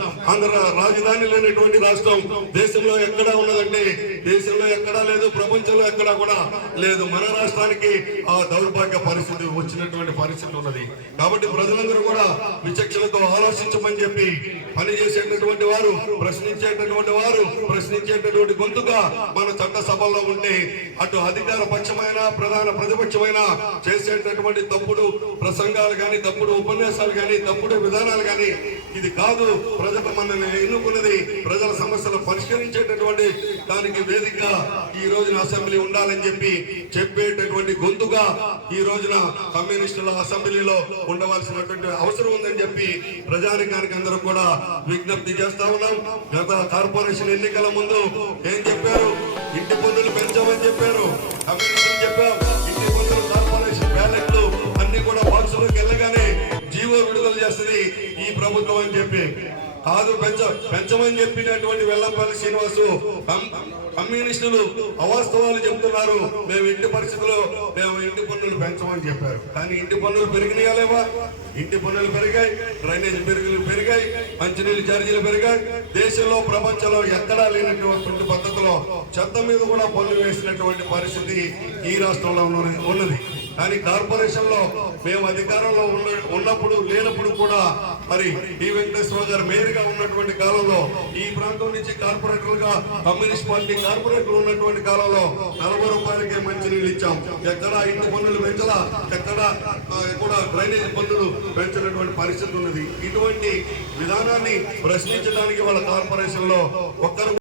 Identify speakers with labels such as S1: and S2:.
S1: Awesome. Andhra రాజధాని లేనటువంటి రాష్ట్రం దేశంలో ఎక్కడా ఉన్నదంటే దేశంలో ఎక్కడా లేదు ప్రపంచంలో ఎక్కడా కూడా లేదు. మన రాష్ట్రానికి ఆ దౌర్భాగ్య పరిస్థితి వచ్చినటువంటి పరిస్థితి ఉన్నది. కాబట్టి ప్రజలందరూ కూడా విచక్షణతో ఆలోచించమని చెప్పి పని చేసేటటువంటి వారు ప్రశ్నించేటటువంటి వారు ప్రశ్నించేటటువంటి గొంతుగా మన చట్ట సభల్లో ఉంటే అటు అధికార పక్షమైన ప్రధాన ప్రతిపక్షమైన చేసేటటువంటి తప్పుడు ప్రసంగాలు కానీ తప్పుడు ఉపన్యాసాలు కానీ తప్పుడు విధానాలు కానీ ఇది కాదు. ప్రజల మనల్ని ఎన్నుకున్నది ప్రజల సమస్యలు పరిష్కరించేటటువంటి దానికి వేదిక ఈ రోజున అసెంబ్లీ ఉండాలని చెప్పి చెప్పేటటువంటి గొంతుగా ఈ రోజున కమ్యూనిస్టుల అసెంబ్లీలో ఉండవలసినటువంటి అవసరం ఉందని చెప్పి ప్రజానికానికి అందరూ కూడా విజ్ఞప్తి చేస్తా ఉన్నాం. గత కార్పొరేషన్ ఎన్నికల ముందు ఏం చెప్పారు? ఇంటి పన్నులు పెంచమని చెప్పారు. కమ్యూనిస్టులు చెప్పాం. ఇంటి పన్నులు కార్పొరేషన్ బ్యాలెట్లు అన్ని కూడా బాక్సులోకి వెళ్ళగానే జీవో విడుదల చేస్తుంది ఈ ప్రభుత్వం అని చెప్పి. కాదు పెంచ పెంచమని చెప్పినటువంటి వెల్లంపల్లి శ్రీనివాసు కమ్యూనిస్టులు అవాస్తవాలు చెప్తున్నారు. మేము ఇంటి పరిస్థితుల్లో మేము ఇంటి పన్నులు పెంచమని చెప్పారు. కానీ ఇంటి పన్నులు పెరిగినాయా లేవా? ఇంటి పన్నులు పెరిగాయి డ్రైనేజ్ పెరుగులు పెరిగాయి మంచినీళ్ళు ఛార్జీలు పెరిగాయి. దేశంలో ప్రపంచంలో ఎక్కడా లేనటువంటి పద్ధతిలో చెత్త మీద కూడా పన్ను వేసినటువంటి పరిస్థితి ఈ రాష్ట్రంలో ఉన్నది- ఉన్నది. కానీ కార్పొరేషన్లో మేము అధికారంలో ఉన్నప్పుడు లేనప్పుడు కూడా మరి డి. వెంకటేశ్వర గారు మేయర్గా ఉన్నటువంటి కాలంలో ఈ ప్రాంతం నుంచి కార్పొరేటర్గా కమ్యూనిస్ట్ పార్టీ కార్పొరేటర్ ఉన్నటువంటి కాలంలో నలభై రూపాయలకే మంచినీళ్ళు ఇచ్చాం. ఎక్కడ ఇంటి పన్నులు పెంచలా? ఎక్కడ కూడా డ్రైనేజ్ పన్నులు పెంచినటువంటి పరిస్థితి ఉన్నది. ఇటువంటి విధానాన్ని ప్రశ్నించడానికి వాళ్ళ కార్పొరేషన్లో ఒక్కరు